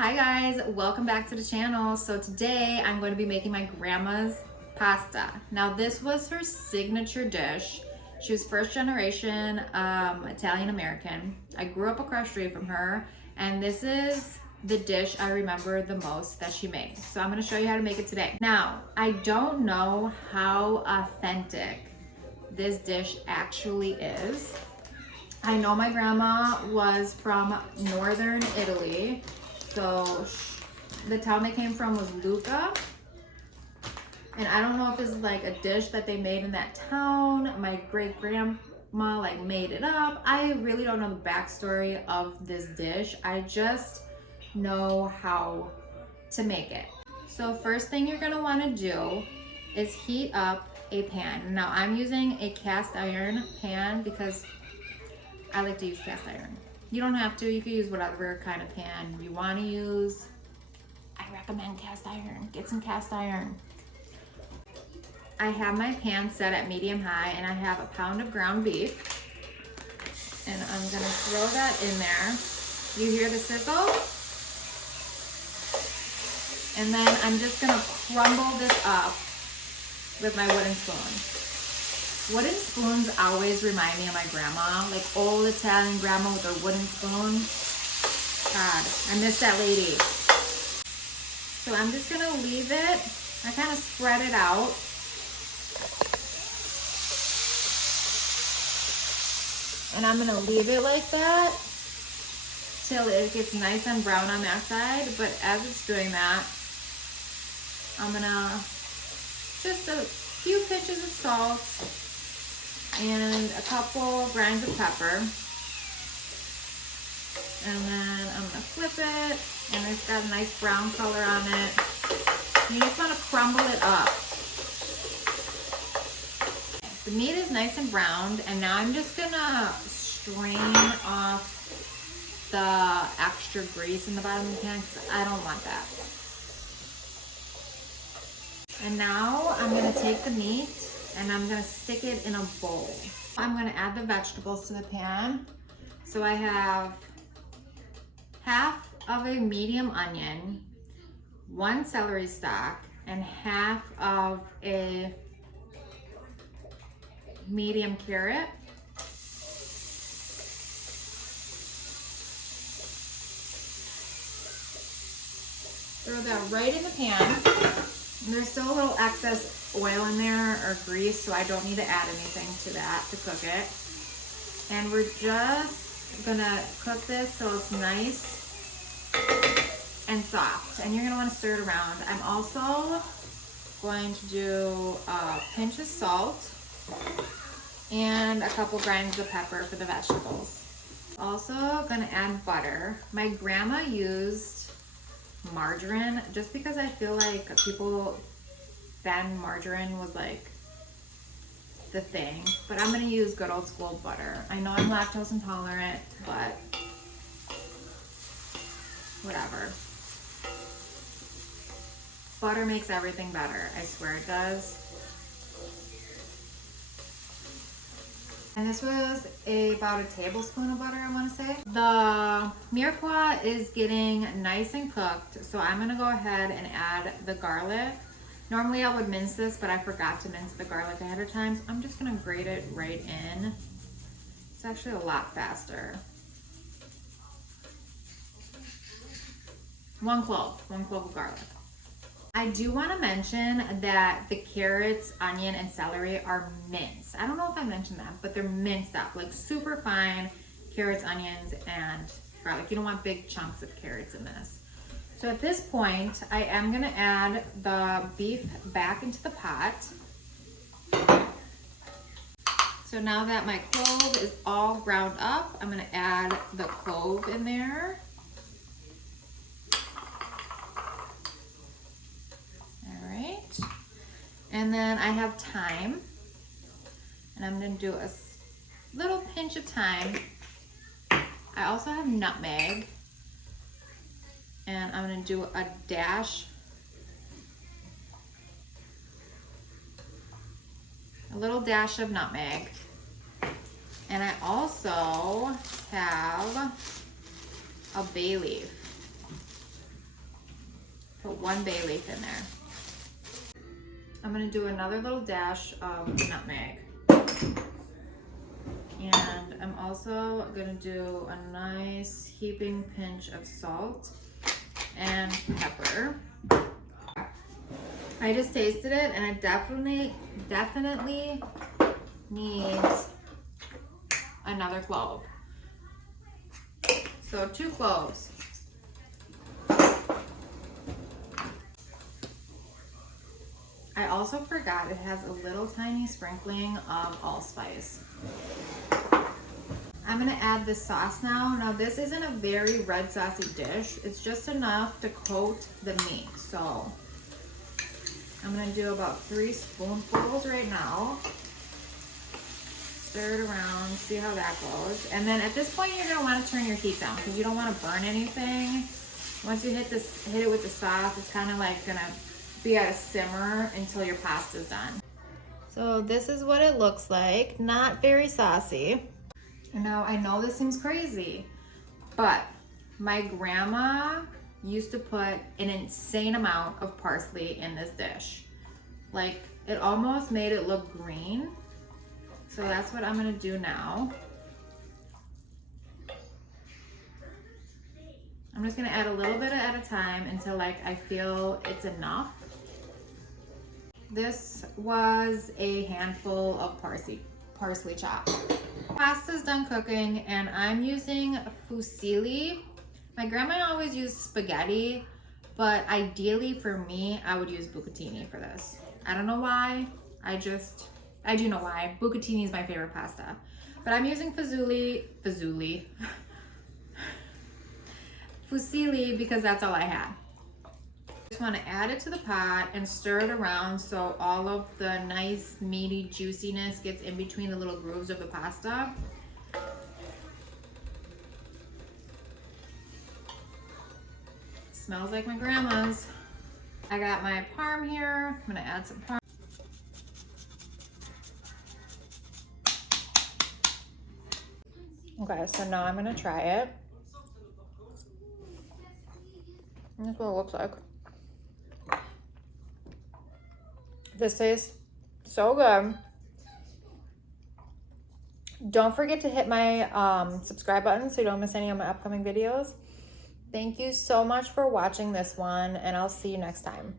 Hi guys, welcome back to the channel. So today I'm going to be making my grandma's pasta. Now this was her signature dish. She was first generation Italian American. I grew up across the street from her, and this is the dish I remember the most that she made. So I'm going to show you how to make it today. Now, I don't know how authentic this dish actually is. I know my grandma was from northern Italy. So the town they came from was Lucca. And I don't know if this is like a dish that they made in that town. My great grandma like made it up. I really don't know the backstory of this dish. I just know how to make it. So first thing you're gonna wanna do is heat up a pan. Now I'm using a cast iron pan because I like to use cast iron. You don't have to, you can use whatever kind of pan you want to use. I recommend cast iron, get some cast iron. I have my pan set at medium high and I have a pound of ground beef. And I'm gonna throw that in there. You hear the sizzle? And then I'm just gonna crumble this up with my wooden spoon. Wooden spoons always remind me of my grandma, like old Italian grandma with her wooden spoon. God, I miss that lady. So I'm just gonna leave it. I kind of spread it out. And I'm gonna leave it like that till it gets nice and brown on that side. But as it's doing that, I'm gonna just a few pinches of salt and a couple grinds of pepper. And then I'm gonna flip it, and it's got a nice brown color on it. You just wanna crumble it up. The meat is nice and browned, and now I'm just gonna strain off the extra grease in the bottom of the pan because I don't want that. And now I'm gonna take the meat and I'm gonna stick it in a bowl. I'm gonna add the vegetables to the pan. So I have half of a medium onion, 1 celery stalk, and half of a medium carrot. Throw that right in the pan. And there's still a little excess oil in there or grease, so I don't need to add anything to that to cook it. And we're just gonna cook this so it's nice and soft. And you're gonna wanna stir it around. I'm also going to do a pinch of salt and a couple grinds of pepper for the vegetables. Also gonna add butter. My grandma used margarine just because I feel like people then margarine was like the thing, but I'm gonna use good old school butter. I know I'm lactose intolerant, but whatever. Butter makes everything better, I swear it does. And this was about a tablespoon of butter, I want to say. The mirepoix is getting nice and cooked, so I'm gonna go ahead and add the garlic. Normally I would mince this, but I forgot to mince the garlic ahead of time, so I'm just gonna grate it right in. It's actually a lot faster. 1 clove of garlic. I do want to mention that the carrots, onion, and celery are minced. I don't know if I mentioned that, but they're minced up, like super fine carrots, onions, and garlic. You don't want big chunks of carrots in this. So at this point, I am gonna add the beef back into the pot. So now that my clove is all ground up, I'm gonna add the clove in there. And then I have thyme, and I'm gonna do a little pinch of thyme. I also have nutmeg, and I'm gonna do a dash, a little dash of nutmeg. And I also have a bay leaf. put 1 bay leaf in there. I'm gonna do another little dash of nutmeg. And I'm also gonna do a nice heaping pinch of salt and pepper. I just tasted it and it definitely needs another clove. So 2 cloves. I also forgot it has a little tiny sprinkling of allspice. I'm gonna add the sauce now. Now this isn't a very red saucy dish. It's just enough to coat the meat. So I'm gonna do about 3 spoonfuls right now. Stir it around, see how that goes. And then at this point, you're gonna wanna turn your heat down because you don't wanna burn anything. Once you hit it with the sauce, it's kind of like gonna be at a simmer until your pasta's done. So this is what it looks like. Not very saucy. And now I know this seems crazy, but my grandma used to put an insane amount of parsley in this dish. Like it almost made it look green. So that's what I'm gonna do now. I'm just gonna add a little bit at a time until like I feel it's enough. This was a handful of parsley chopped. Pasta's done cooking and I'm using fusilli. My grandma always used spaghetti, but ideally for me, I would use bucatini for this. I don't know why, I do know why. Bucatini is my favorite pasta. But I'm using fusilli because that's all I had. Just want to add it to the pot and stir it around so all of the nice meaty juiciness gets in between the little grooves of the pasta. Smells like my grandma's. I got my parm here. I'm gonna add some parm. Okay, so now I'm gonna try it. And that's what it looks like. This tastes so good. Don't forget to hit my subscribe button so you don't miss any of my upcoming videos. Thank you so much for watching this one, and I'll see you next time.